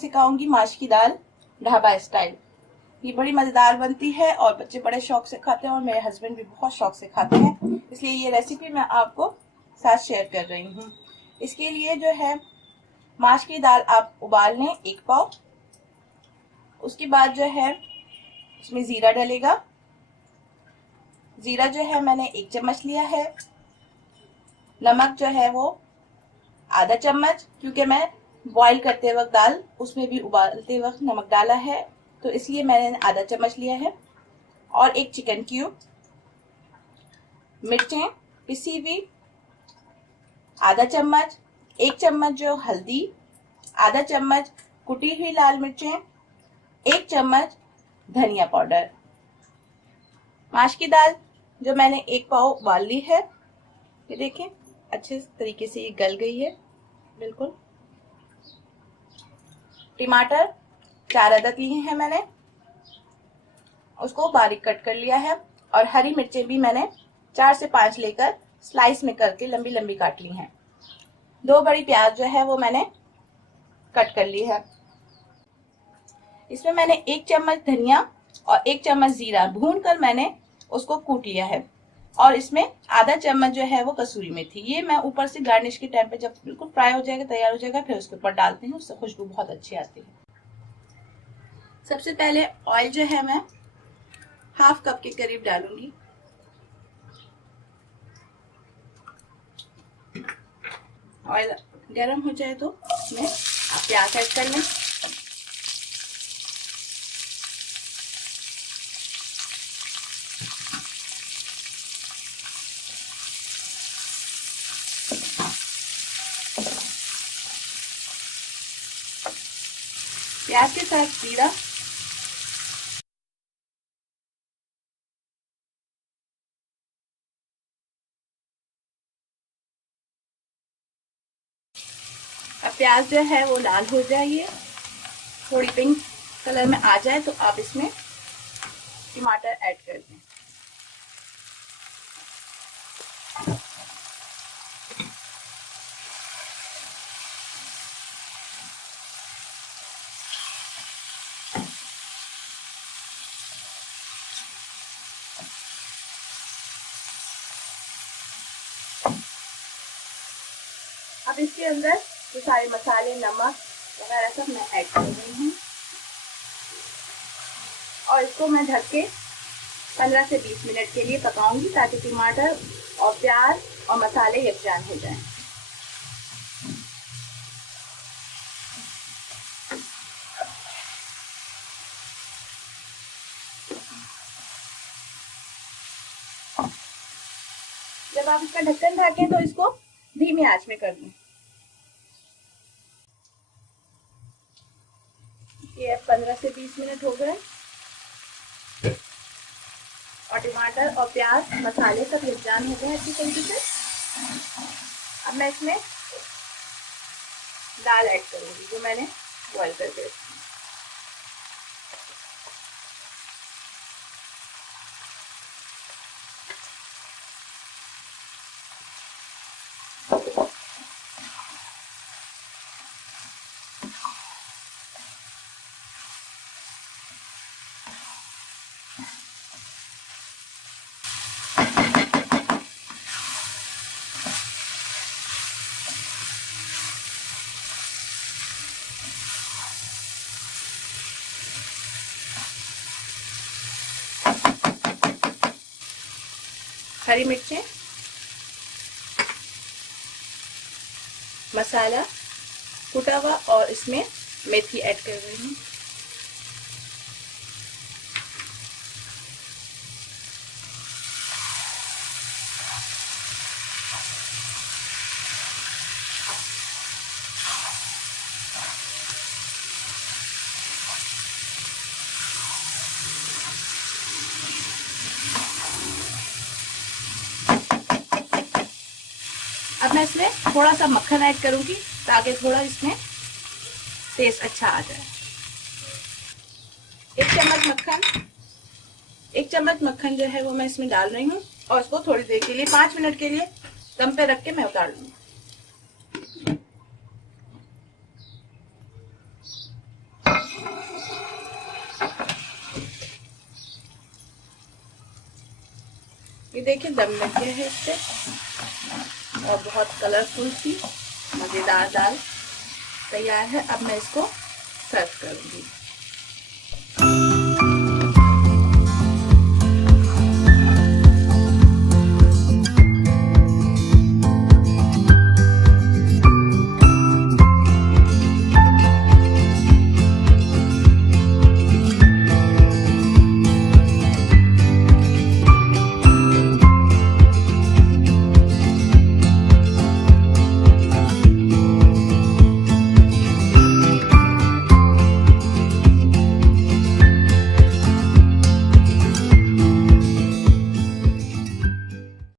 सिखाऊंगी माश की दाल ढाबा स्टाइल। ये बड़ी मज़ेदार बनती है और बच्चे बड़े शौक से खाते हैं और मेरे हस्बैंड भी बहुत शौक से खाते हैं, इसलिए ये रेसिपी मैं आपको साथ शेयर कर रही हूँ। इसके लिए जो है माश की दाल आप उबाल लें 1 पाव। उसके बाद जो है उसमें ज़ीरा डलेगा। ज़ीरा जो है मैंने 1 चम्मच लिया है। नमक जो है वो आधा चम्मच, क्योंकि मैं बॉईल करते वक्त दाल उसमें भी उबालते वक्त नमक डाला है, तो इसलिए मैंने आधा चम्मच लिया है। और 1 चिकन क्यूब, मिर्चें पिसी हुई आधा चम्मच, 1 चम्मच जो हल्दी, आधा चम्मच कुटी हुई लाल मिर्चें, 1 चम्मच धनिया पाउडर। माश की दाल जो मैंने 1 पाव उबाल ली है, ये देखें अच्छे तरीके से ये गल गई है बिल्कुल। टमाटर 4 अदद लिए हैं मैंने, उसको बारीक कट कर लिया है। और हरी मिर्चें भी मैंने 4 से 5 लेकर स्लाइस में करके लंबी लंबी काट ली हैं। 2 बड़ी प्याज जो है वो मैंने कट कर ली है। इसमें मैंने 1 चम्मच धनिया और 1 चम्मच जीरा भूनकर मैंने उसको कूट लिया है। और इसमें आधा चम्मच जो है वो कसूरी मेथी, ये मैं ऊपर से गार्निश के टाइम पे जब बिल्कुल फ्राई हो जाएगा, तैयार हो जाएगा, फिर उसके ऊपर डालती हूँ, उससे खुशबू बहुत अच्छी आती है। सबसे पहले ऑयल जो है मैं ½ कप के करीब डालूंगी। ऑयल गर्म हो जाए तो इसमें आप प्याज ऐड कर लें। प्याज के साथ जीरा, अब प्याज जो है वो लाल हो जाइए, थोड़ी पिंक कलर में आ जाए तो आप इसमें टमाटर ऐड कर दें। अब इसके अंदर जो सारे मसाले, नमक वगैरह सब मैं ऐड कर रही हूँ और इसको मैं ढक के 15 से 20 मिनट के लिए पकाऊंगी, ताकि टमाटर और प्याज और मसाले यकजान हो जाएं। जब आप इसका ढक्कन ढकें तो इसको धीमी आंच में कर दें। ये 15 से 20 मिनट हो गए और टमाटर और प्याज मसाले सब यकजान हो गए अच्छी तरीके से। अब मैं इसमें दाल ऐड करूंगी जो मैंने बॉईल करके रखी। हरी मिर्चें, मसाला कुटा हुआ और इसमें मेथी ऐड कर रही हूँ। अब मैं इसमें थोड़ा सा मक्खन ऐड करूंगी ताकि थोड़ा इसमें टेस्ट अच्छा आ जाए। 1 चम्मच मक्खन जो है वो मैं इसमें डाल रही हूँ और इसको थोड़ी देर के लिए 5 मिनट के लिए दम पे रख के मैं उतार लूंगी। ये देखिए दम लग गया है इससे और बहुत कलरफुल सी मज़ेदार दाल तैयार है। अब मैं इसको सर्व करूंगी।